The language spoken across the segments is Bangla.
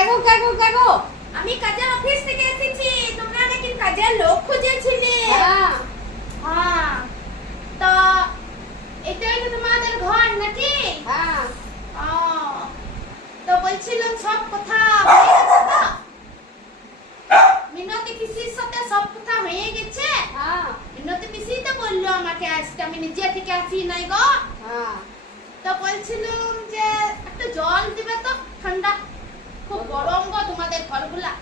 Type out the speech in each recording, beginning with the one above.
কাগো আমি কাজের অফিস থেকে এসেছি। তোমরা নাকি কাজের লোক খুঁজেছিলে? হ্যাঁ। তো এটাই তো তোমাদের ঘর নাকি? হ্যাঁ। ও, তো বলছিলাম সব কথা হয়ে গেছে তো? মিনতি পিসির সাথে সব কথা হয়ে গেছে? হ্যাঁ। মিনতি পিসি তো বললো আমাকে আসতে, আমি নিজে থেকে আসি নাই গো। হ্যাঁ। তো বলছিলাম যে একটু জল দিবে তো, ঠান্ডা খুব গরম গো তোমাদের ঘরগুলা।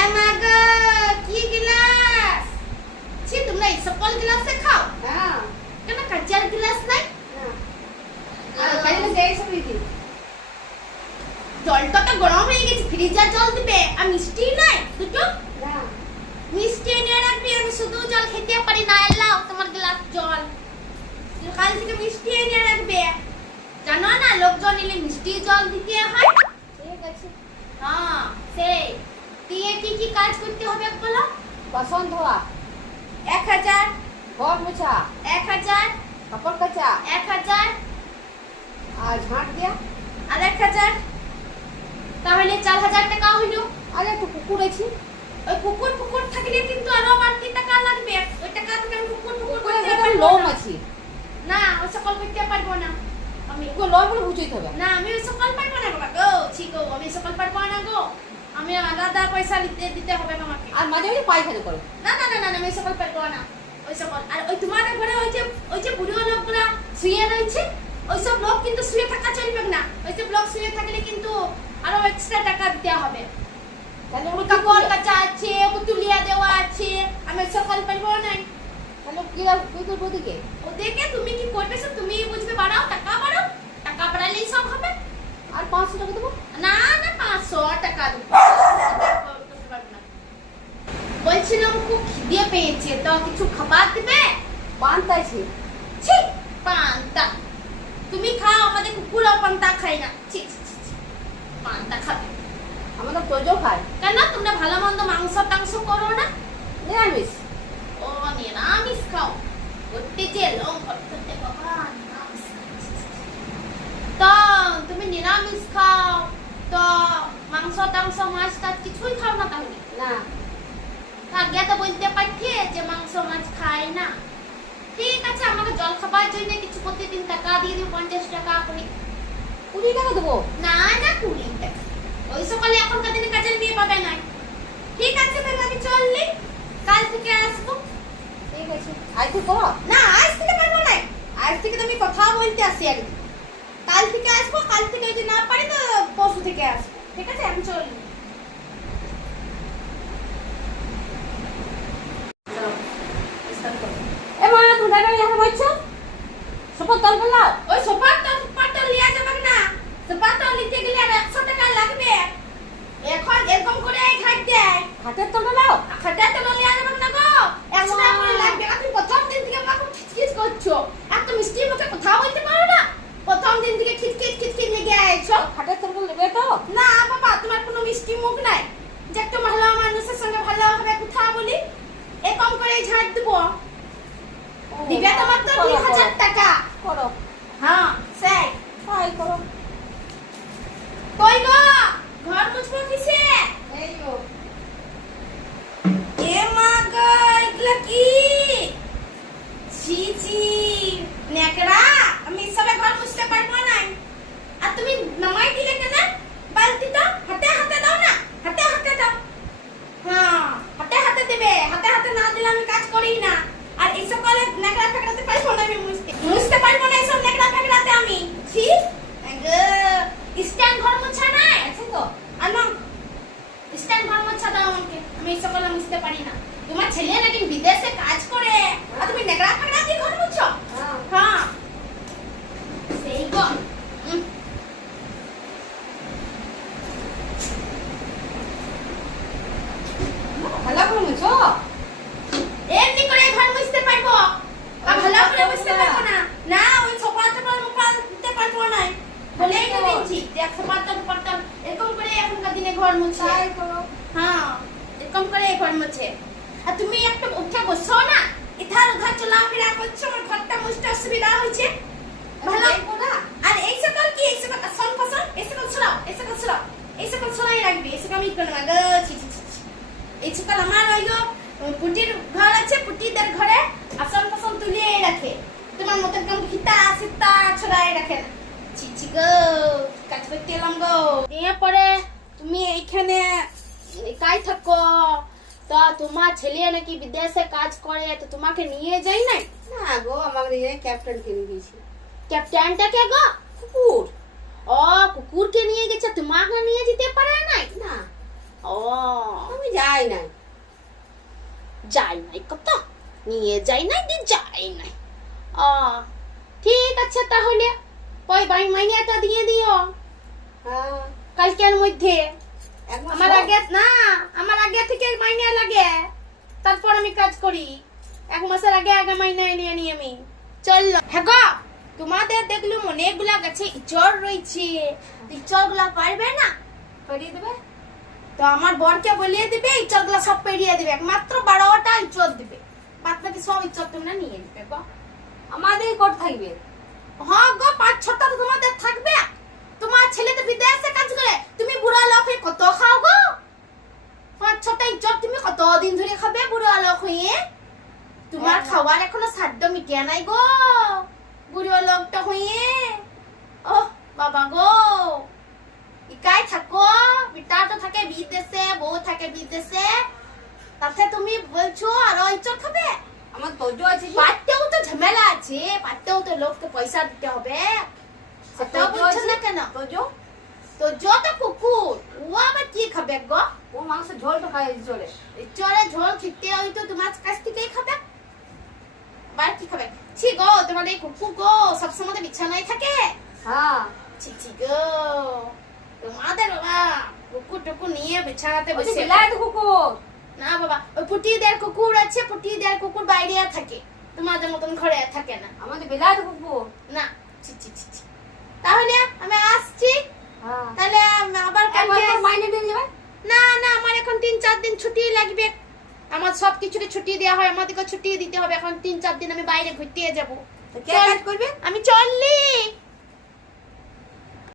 এমাগো কি গ্লাস? ছি, তোমরা এই সকল গ্লাসে খাও? হ্যাঁ। কেন কাঁচার গ্লাস নাই? আর কাজে গেছে দিদি। জলটা তো গরম হয়ে গেছে, ফ্রিজার জল দিবে। আর মিষ্টি নাই দুটো? না। মিষ্টি এনে রাখবি, আমি শুধু জল খেতে পারি না। আল্লাহ তোমার গ্লাস জল, কাল থেকে মিষ্টি এনে রাখবে। জানো না, লোকজন এলে মিষ্টি জল দিতে হয়। ঠিক আছে। হ্যাঁ, সেই দিয়ে কি কি কাজ করতে হবে বলো? বাসন ধোয়া, 1000, ঘর মোছা, 1000, কাপড় কাচা, 1000 আর ঝাঁট দেয়া। আর 1000, তাহলে 4000 টাকা হইলো। আর একটু কুকুর আছে। ওই কুকুর থাকলে কিন্তু আরো বাড়তি টাকা লাগবে। ওই টাকা থেকে আমি কুকুর কুকুরের করতে ভেতর পারবো লোম না। আছে। না, ওই সকল করতে পারবো না আমি। কুকুর লোম বলে বুঝাইতে হবে। না, আমি ওই সকল পারবো না বাবা গো। ঠিক গো, আমি সকল পারবো না গো। আমি আলাদা পয়সা দিতে হবে আমাকে। আর মাঝে মাঝে পায়খানা করে। না না না না, আমি সকল পারবো না। ওই সকল আর ওই তোমাদের ঘরে ওই যে বুড়ো লোকরা শুয়ে রয়েছে, ওই সব লোক কিন্তু শুয়ে থাকা চলবে না। ওই সব লোক শুয়ে থাকলে কিন্তু আরো এক্সট্রা টাকা দিতে হবে। তাহলে ওই কাপড় কাচা আছে, পুতুলিয়া দেওয়া আছে, আমি সকল পারবো না। তাহলে কি করবো দিকে? ওদেরকে তুমি কি করবে সব তুমি বুঝবে। বাড়াও, টাকা বাড়াও, টাকা বাড়ালেই সব হবে। আর 500 টাকা দেবো। না না, 500 টাকা দেবো। বলছিলাম খুব খিদে পেয়েছে, তো কিছু খাবার দিবে? পান্তা আছে। ছি, পান্তা তুমি খাও, আমাদের কুকুরও পান্তা খায় না। ছি ছি ছি ছি, পান্তা খাবে আমাদের প্রজো খায়। কেন? তোমরা ভালো মন্দ মাংস টাংস করো না? নিরামিষ। ও, নিরামিষ খাও। করতে যে লং করতে বাবা, নিরামিষ খাচ্ছি। তো তুমি নিরামিষ খাও, তো মাংস টাংস মাছ টাছ কিছুই খাও না তাহলে? না। আগে তো বলতে পারতে যে মাংস মাছ খায় না। ঠিক আছে, আমাকে জল খাবার জন্য কিছু প্রতিদিন টাকা দিয়ে দিও, 50 টাকা করে। 20 টাকা দেবো। না না, 20 টাকা। ওই সকালে এখনকার দিনে কাজের মেয়ে পাবে না। ঠিক আছে, তাহলে আমি চললি, কাল থেকে আসবো। ঠিক আছে। আজ তো করো। না, আজ থেকে পারবো না। আজ থেকে তো আমি কথা বলতে আসি একদিন। কাল থেকে আসবো, কাল থেকে যদি না পারি তো পরশু থেকে আসবো। ঠিক আছে, আমি চললি। এ মা তুমি দাঁড়া এখানে বসছো? সব তল বলাও। ওই সোফাটা লিয়া যাবে না। সোফাটা নিতে গেলে আর 100 টাকা লাগবে। এখন এরকম করে ঘাট দেয়। হাতের তল বলাও। খাটাটা লিয়া যাবে না গো। 100 টাকা করে লাগবে। আর তুমি প্রথম দিন থেকে আমাকে খিচখিচ করছো। এত মিষ্টি মুখে কথা বলতে পারো না? প্রথম দিন থেকে খিচখিচ লেগে আইছো। হাতের তল নেবে তো? না বাবা, তোমার কোনো মিষ্টি মুখ নাই যে একটু ভালো মানুষের সঙ্গে ভালোভাবে কথা বলি। এরকম করে ঝাড় দেবো। দিবে তোমার তো 2000 টাকা। করো। হ্যাঁ, সেই তাই করো। কই গো, ঘর মুছবো কিসে? এই ও। এ মা গো, এগুলা কি? ছি ছি, নেকড়া, আমি সবে ঘর মুছতে পারবো না। আর তুমি নামাই দিলে কেন বালতিটা? হাতে হাতে দাও না, হাতে হাতে দাও। হ্যাঁ, হাতে হাতে দেবে। হাতে হাতে না দিলে আমি কাজ করি না। আর এই সকালে নেকড়া ফেকড়াতে পারবো না, আমি মুছতে পারবো না এইসব নেকড়া ফেকড়াতে আমি। ছি গো, স্ট্যান্ড ঘর মোছা নাই আছে তো? আনো স্ট্যান্ড ঘর মোছা দাও আমাকে, আমি এই সকালে মুছতে পারি না। তোমার ছেলে নাকি বিদেশে কাজ করে, আর তুমি নেকড়া ফেকড়া দিয়ে ঘর মুছো? হ্যাঁ, সেই গো। ভালো করে মুছো। এমনি করে ঘর মুছতে পারবো, আর ভালো করে মুছতে পারবো না। না, ওই সোফাটা মুছতে পারবো না। বলেই তো দিচ্ছি যে সোফাটা এরকম করে এখনকার দিনে ঘর মুছে। তাই করো। হ্যাঁ, এরকম করে ঘর মুছে। আর তুমি একটা উঠে বসো না, ইধার উধার চলাফেরা করছো, আমার ঘরটা মুছতে অসুবিধা হয়েছে। ভালো দেখো না। আর এই সকল কি, এই সকল আসন ফসন, এই সরাই রাখেন। চিচি গো, কাজ করতে এলাম গো। এরপরে তুমি এইখানে একাই থাকো, তা তোমার ছেলে নাকি বিদেশে কাজ করে, তো তোমাকে নিয়ে যাই নাই? না গো, আমাকে দিয়ে ক্যাপ্টেন কিনে দিয়েছি। ক্যাপ্টেনটা কে গো? কুকুর। ও, কুকুরকে নিয়ে গেছে, তোমাকে নিয়ে যেতে পারে নাই? না, ও, আমি যাই নাই। যাই নাই কত, নিয়ে যাই নাই দি যাই নাই। ও, ঠিক আছে তাহলে ওই মাইনেটা দিয়ে দিও হ্যাঁ, কালকের মধ্যে। এক মাস আমার হোক। আগে না, আমার আগে থেকে মাইনে লাগে, তারপর আমি কাজ করি। এক মাসের আগে আগে মাইনে নিয়ে নি আমি। চললো। হ্যাঁ গো, তোমাদের দেখলুম অনেকগুলা গাছে ইচড় রয়েছে, ইচড় গুলা পারবে না? করিয়ে দেবে। তো আমার বরকে বলিয়ে দিবে, ইচড় গুলা সব পেরিয়ে দিবে, মাত্র 12টা ইচড় দিবে, বাদ বাকি সব ইচড় তোমরা নিয়ে নিবে গো। আমাদের কোট থাকবে। হ্যাঁ গো, 5-6টা তো তোমাদের থাকবে। তোমার ছেলে তো বিদেশে কাজ করে, তুমি বুড়া লোক হয়ে কত খাও গো? 5-6টা ইচড় তুমি কত দিন ধরে খাবে বুড়া লোক হয়ে? তোমার খাবার এখনো সাধ্য মিটিয়া নাই গো, বুড়ো লোকটা হয়ে। ও বাবা গো, একাই থাকো, বেটা তো থাকে বিদেশে, বউ থাকে বিদেশে, তাতে তুমি বলছো আরো ইচড় খাবে? আমার তোজো আছে যে। পারতেও তো ঝামেলা আছে, পারতেও তো লোককে পয়সা দিতে হবে, সেটাও তোজো বলছো আছে না কেন? তোজো। তো যত কুকুর, ও আবার কি খাবে গো? ও মাংস ঝোল তো খাই চলে। চলে ঝোল খেতে ওই তো তোমার কাছ থেকেই খাবে, বার কি খাবে? ছি গো, তোমার এই কুকুর গো সবসময় তো বিছানায় থাকে। হ্যাঁ, ছি ছি গো, তোমাদের বাবা কুকুর টুকুর নিয়ে বিছানাতে ওই যে বসে। বিলাইত কুকুর। না বাবা, ওই পুটিদের কুকুর আছে, পুটিদের কুকুর বাইরে থাকে, তোমাদের মতন ঘরে থাকে না। আমাদের বিলাইত কুকুর। না, ছি ছি ছি ছি। তাহলে আমি আসছি, হ্যাঁ, তাহলে আমি আবার কালকে। একবার মাইনে দিয়ে যাবে। না না, আমার এখন 3-4 দিন ছুটি লাগবে, আমার সব কিছুতে ছুটি দেওয়া হয়, আমাদেরকে ছুটি দিতে হবে। এখন 3-4 দিন আমি বাইরে ঘুরতে যাবো। তো কে কাজ করবে? আমি চললি।